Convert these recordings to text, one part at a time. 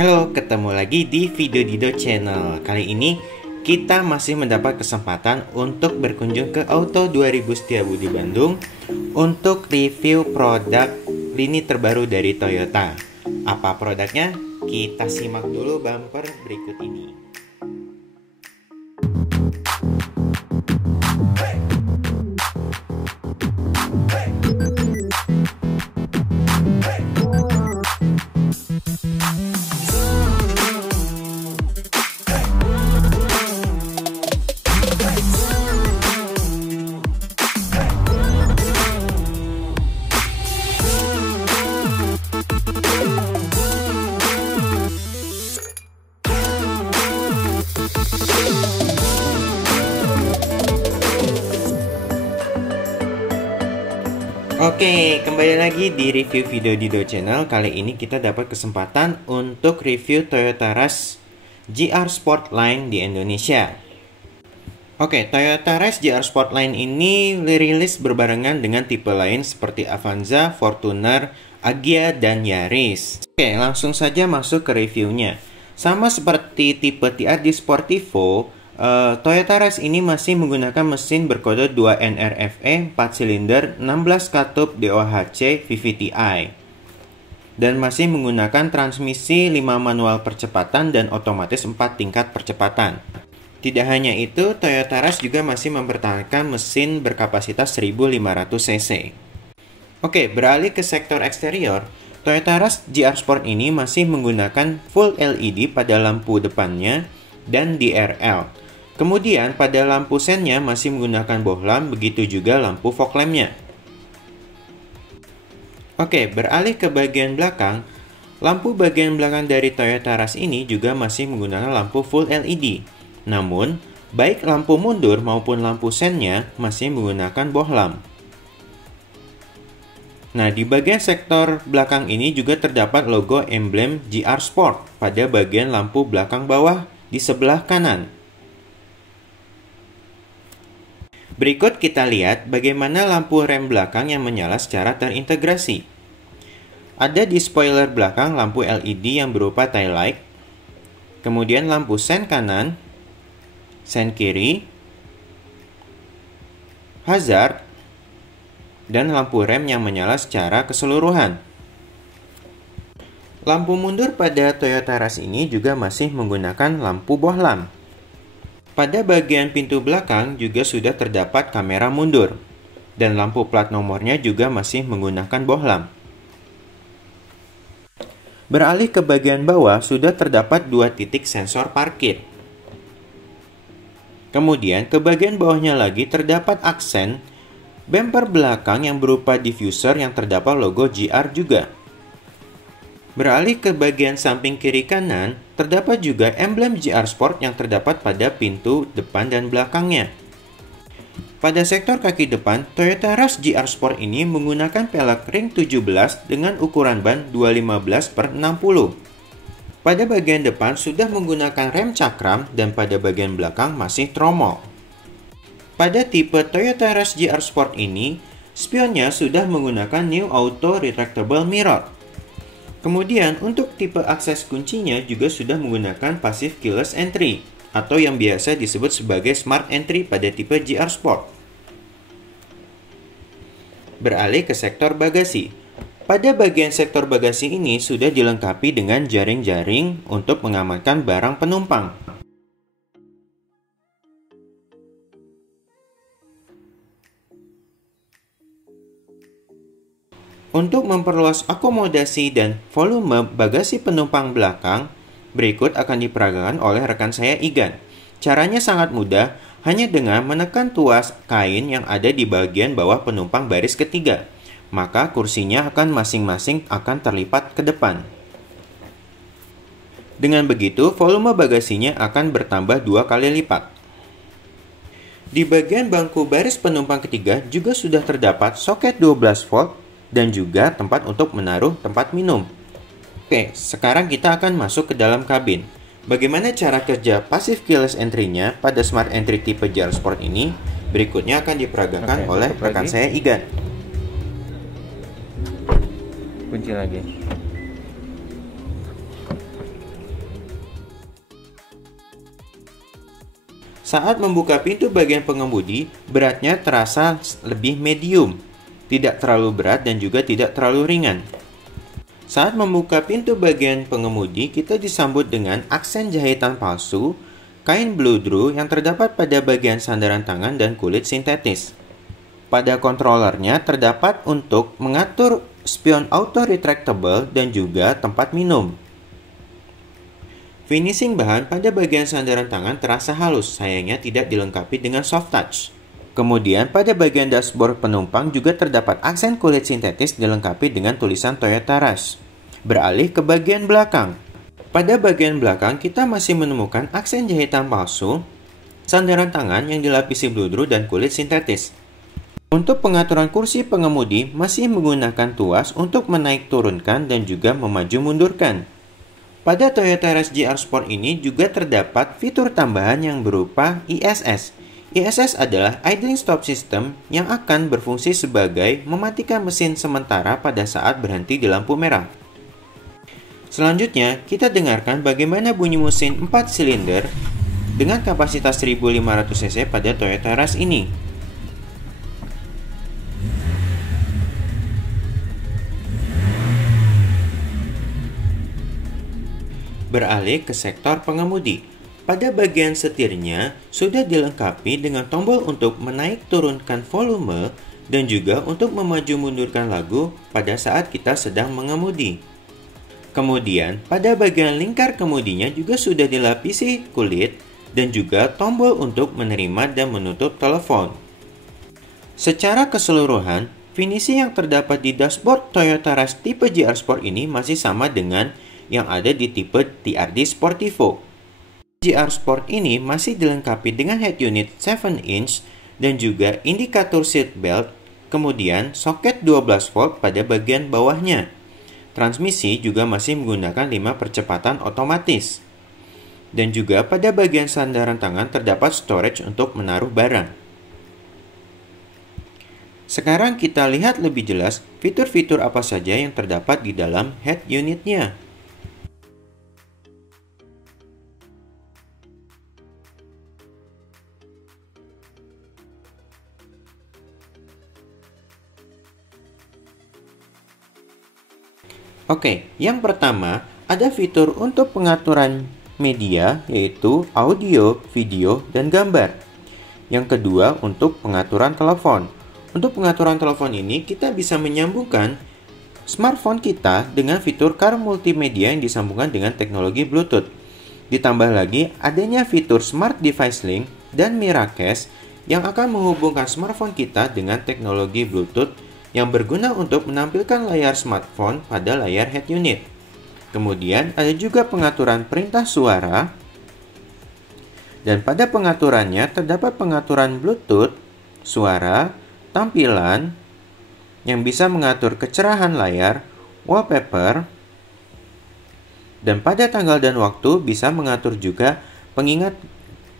Halo, ketemu lagi di Video Dido Channel. Kali ini kita masih mendapat kesempatan untuk berkunjung ke Auto 2000 Setiabudi Bandung untuk review produk lini terbaru dari Toyota. Apa produknya? Kita simak dulu bumper berikut ini. Oke, kembali lagi di review Video Dido Channel. Kali ini kita dapat kesempatan untuk review Toyota Rush GR Sportline di Indonesia. Oke, Toyota Rush GR Sportline ini rilis berbarengan dengan tipe lain seperti Avanza, Fortuner, Agya, dan Yaris. Oke, langsung saja masuk ke reviewnya. Sama seperti tipe TRD Sportivo, Toyota Rush ini masih menggunakan mesin berkode 2NRFE 4 silinder 16 katup DOHC VVT-i dan masih menggunakan transmisi 5 manual percepatan dan otomatis 4 tingkat percepatan. Tidak hanya itu, Toyota Rush juga masih mempertahankan mesin berkapasitas 1500 cc. Oke, beralih ke sektor eksterior, Toyota Rush GR Sport ini masih menggunakan full LED pada lampu depannya dan DRL. Kemudian pada lampu sennya masih menggunakan bohlam, begitu juga lampu fog lampnya. Oke, beralih ke bagian belakang. Lampu bagian belakang dari Toyota Rush ini juga masih menggunakan lampu full LED. Namun, baik lampu mundur maupun lampu sennya masih menggunakan bohlam. Nah, di bagian sektor belakang ini juga terdapat logo emblem GR Sport pada bagian lampu belakang bawah di sebelah kanan. Berikut kita lihat bagaimana lampu rem belakang yang menyala secara terintegrasi. Ada di spoiler belakang lampu LED yang berupa tail light, kemudian lampu sen kanan, sen kiri, hazard, dan lampu rem yang menyala secara keseluruhan. Lampu mundur pada Toyota Rush ini juga masih menggunakan lampu bohlam. Pada bagian pintu belakang juga sudah terdapat kamera mundur, dan lampu plat nomornya juga masih menggunakan bohlam. Beralih ke bagian bawah, sudah terdapat 2 titik sensor parkir. Kemudian ke bagian bawahnya lagi terdapat aksen bumper belakang yang berupa diffuser yang terdapat logo GR juga. Beralih ke bagian samping kiri kanan, terdapat juga emblem GR Sport yang terdapat pada pintu depan dan belakangnya. Pada sektor kaki depan, Toyota Rush GR Sport ini menggunakan pelek ring 17 dengan ukuran ban 215/60. Pada bagian depan sudah menggunakan rem cakram dan pada bagian belakang masih tromol. Pada tipe Toyota Rush GR Sport ini, spionnya sudah menggunakan New Auto Retractable Mirror. Kemudian untuk tipe akses kuncinya juga sudah menggunakan Passive Keyless Entry atau yang biasa disebut sebagai Smart Entry pada tipe GR Sport. Beralih ke sektor bagasi. Pada bagian sektor bagasi ini sudah dilengkapi dengan jaring-jaring untuk mengamankan barang penumpang. Untuk memperluas akomodasi dan volume bagasi penumpang belakang, berikut akan diperagakan oleh rekan saya Igan. Caranya sangat mudah, hanya dengan menekan tuas kain yang ada di bagian bawah penumpang baris ketiga. Maka kursinya akan masing-masing akan terlipat ke depan. Dengan begitu, volume bagasinya akan bertambah 2 kali lipat. Di bagian bangku baris penumpang ketiga juga sudah terdapat soket 12 volt dan juga tempat untuk menaruh tempat minum. Oke, sekarang kita akan masuk ke dalam kabin. Bagaimana cara kerja Passive Keyless Entry-nya pada Smart Entry tipe GR Sport ini? Berikutnya akan diperagakan oleh rekan saya Igan. Kunci lagi. Saat membuka pintu bagian pengemudi, beratnya terasa lebih medium, tidak terlalu berat dan juga tidak terlalu ringan. Saat membuka pintu bagian pengemudi, kita disambut dengan aksen jahitan palsu, kain bludru yang terdapat pada bagian sandaran tangan dan kulit sintetis. Pada controllernya terdapat untuk mengatur spion auto retractable dan juga tempat minum. Finishing bahan pada bagian sandaran tangan terasa halus, sayangnya tidak dilengkapi dengan soft touch. Kemudian pada bagian dashboard penumpang juga terdapat aksen kulit sintetis dilengkapi dengan tulisan Toyota Rush. Beralih ke bagian belakang. Pada bagian belakang kita masih menemukan aksen jahitan palsu, sandaran tangan yang dilapisi bludru dan kulit sintetis. Untuk pengaturan kursi pengemudi masih menggunakan tuas untuk menaik turunkan dan juga memaju mundurkan. Pada Toyota Rush GR Sport ini juga terdapat fitur tambahan yang berupa ISS. ISS adalah Idling Stop System yang akan berfungsi sebagai mematikan mesin sementara pada saat berhenti di lampu merah. Selanjutnya, kita dengarkan bagaimana bunyi mesin 4 silinder dengan kapasitas 1500 cc pada Toyota Rush ini. Beralih ke sektor pengemudi. Pada bagian setirnya sudah dilengkapi dengan tombol untuk menaik turunkan volume dan juga untuk memaju mundurkan lagu pada saat kita sedang mengemudi. Kemudian pada bagian lingkar kemudinya juga sudah dilapisi kulit dan juga tombol untuk menerima dan menutup telepon. Secara keseluruhan, finishing yang terdapat di dashboard Toyota Rush tipe GR Sport ini masih sama dengan yang ada di tipe TRD Sportivo. GR Sport ini masih dilengkapi dengan head unit 7 inch dan juga indikator seat belt, kemudian soket 12 volt pada bagian bawahnya. Transmisi juga masih menggunakan 5 percepatan otomatis. Dan juga pada bagian sandaran tangan terdapat storage untuk menaruh barang. Sekarang kita lihat lebih jelas fitur-fitur apa saja yang terdapat di dalam head unitnya. Oke, yang pertama ada fitur untuk pengaturan media yaitu audio, video, dan gambar. Yang kedua untuk pengaturan telepon. Untuk pengaturan telepon ini kita bisa menyambungkan smartphone kita dengan fitur car multimedia yang disambungkan dengan teknologi Bluetooth. Ditambah lagi adanya fitur Smart Device Link dan Miracast yang akan menghubungkan smartphone kita dengan teknologi Bluetooth yang berguna untuk menampilkan layar smartphone pada layar head unit. Kemudian ada juga pengaturan perintah suara, dan pada pengaturannya terdapat pengaturan Bluetooth, suara, tampilan, yang bisa mengatur kecerahan layar, wallpaper, dan pada tanggal dan waktu bisa mengatur juga pengingat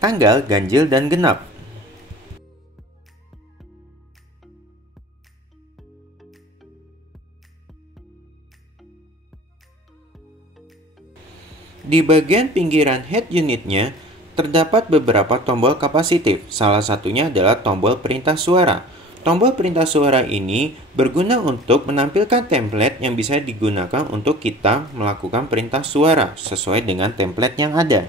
tanggal, ganjil, dan genap. Di bagian pinggiran head unitnya terdapat beberapa tombol kapasitif. Salah satunya adalah tombol perintah suara. Tombol perintah suara ini berguna untuk menampilkan template yang bisa digunakan untuk kita melakukan perintah suara sesuai dengan template yang ada.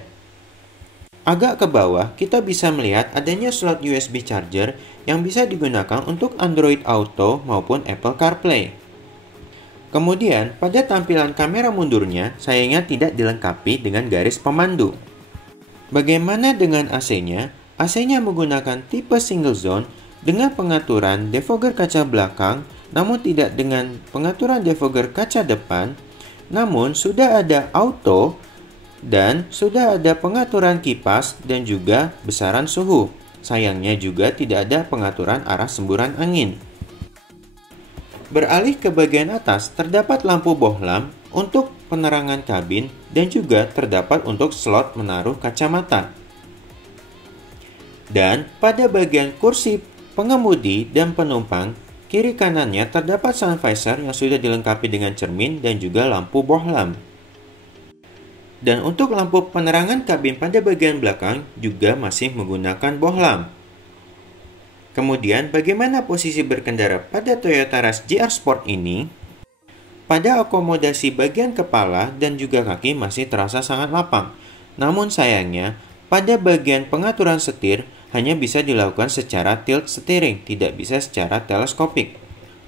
Agak ke bawah, kita bisa melihat adanya slot USB charger yang bisa digunakan untuk Android Auto maupun Apple CarPlay. Kemudian, pada tampilan kamera mundurnya, sayangnya tidak dilengkapi dengan garis pemandu. Bagaimana dengan AC-nya? AC-nya menggunakan tipe single zone dengan pengaturan defogger kaca belakang, namun tidak dengan pengaturan defogger kaca depan, namun sudah ada auto dan sudah ada pengaturan kipas dan juga besaran suhu. Sayangnya juga tidak ada pengaturan arah semburan angin. Beralih ke bagian atas, terdapat lampu bohlam untuk penerangan kabin dan juga terdapat untuk slot menaruh kacamata. Dan pada bagian kursi pengemudi dan penumpang, kiri kanannya terdapat sun visor yang sudah dilengkapi dengan cermin dan juga lampu bohlam. Dan untuk lampu penerangan kabin pada bagian belakang juga masih menggunakan bohlam. Kemudian bagaimana posisi berkendara pada Toyota Rush GR Sport ini? Pada akomodasi bagian kepala dan juga kaki masih terasa sangat lapang. Namun sayangnya, pada bagian pengaturan setir hanya bisa dilakukan secara tilt steering, tidak bisa secara teleskopik.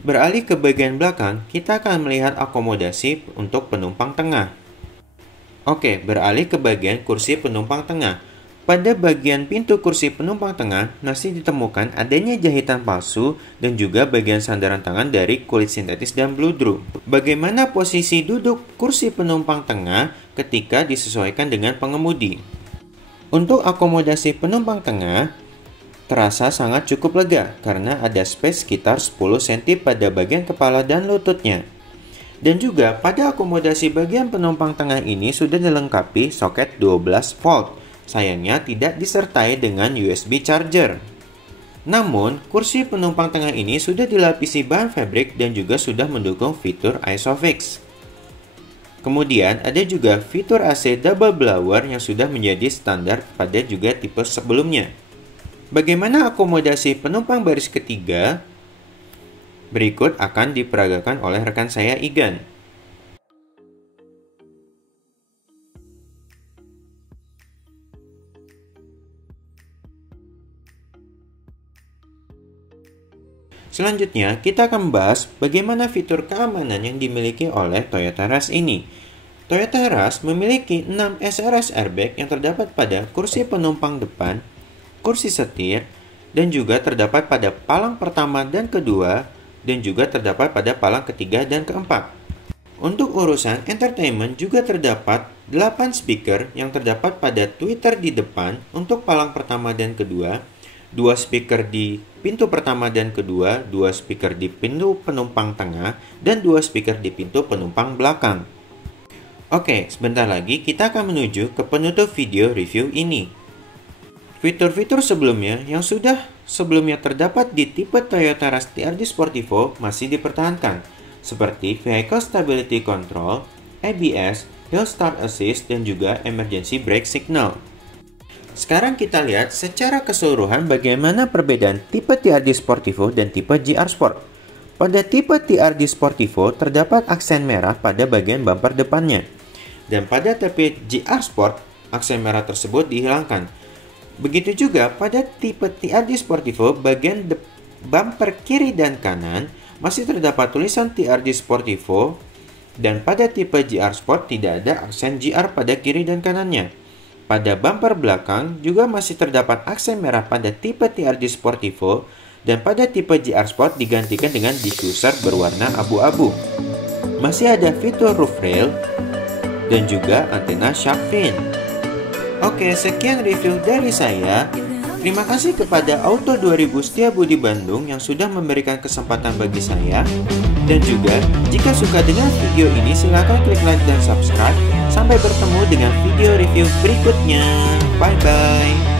Beralih ke bagian belakang, kita akan melihat akomodasi untuk penumpang tengah. Oke, beralih ke bagian kursi penumpang tengah. Pada bagian pintu kursi penumpang tengah, masih ditemukan adanya jahitan palsu dan juga bagian sandaran tangan dari kulit sintetis dan bludru. Bagaimana posisi duduk kursi penumpang tengah ketika disesuaikan dengan pengemudi? Untuk akomodasi penumpang tengah, terasa sangat cukup lega karena ada space sekitar 10 cm pada bagian kepala dan lututnya. Dan juga pada akomodasi bagian penumpang tengah ini sudah dilengkapi soket 12 volt. Sayangnya tidak disertai dengan USB charger. Namun, kursi penumpang tengah ini sudah dilapisi bahan fabric dan juga sudah mendukung fitur ISOFIX. Kemudian ada juga fitur AC double blower yang sudah menjadi standar pada juga tipe sebelumnya. Bagaimana akomodasi penumpang baris ketiga? Berikut akan diperagakan oleh rekan saya Igan. Selanjutnya, kita akan membahas bagaimana fitur keamanan yang dimiliki oleh Toyota Rush ini. Toyota Rush memiliki 6 SRS airbag yang terdapat pada kursi penumpang depan, kursi setir, dan juga terdapat pada palang pertama dan kedua, dan juga terdapat pada palang ketiga dan keempat. Untuk urusan entertainment juga terdapat 8 speaker yang terdapat pada tweeter di depan untuk palang pertama dan kedua, 2 speaker di pintu pertama dan kedua, 2 speaker di pintu penumpang tengah, dan 2 speaker di pintu penumpang belakang. Oke, sebentar lagi kita akan menuju ke penutup video review ini. Fitur-fitur sebelumnya yang sudah sebelumnya terdapat di tipe Toyota Rush TRD Sportivo masih dipertahankan, seperti Vehicle Stability Control, ABS, Hill Start Assist, dan juga Emergency Brake Signal. Sekarang kita lihat secara keseluruhan bagaimana perbedaan tipe TRD Sportivo dan tipe GR Sport. Pada tipe TRD Sportivo terdapat aksen merah pada bagian bumper depannya, dan pada tipe GR Sport aksen merah tersebut dihilangkan. Begitu juga pada tipe TRD Sportivo, bagian bumper kiri dan kanan masih terdapat tulisan TRD Sportivo, dan pada tipe GR Sport tidak ada aksen GR pada kiri dan kanannya. Pada bumper belakang juga masih terdapat aksen merah pada tipe TRD Sportivo, dan pada tipe GR Sport digantikan dengan diffuser berwarna abu-abu. Masih ada fitur roof rail dan juga antena shark fin. Oke, sekian review dari saya. Terima kasih kepada Auto 2000 Setiabudi Bandung yang sudah memberikan kesempatan bagi saya. Dan juga, jika suka dengan video ini, silakan klik like dan subscribe. Sampai bertemu dengan video review berikutnya. Bye-bye.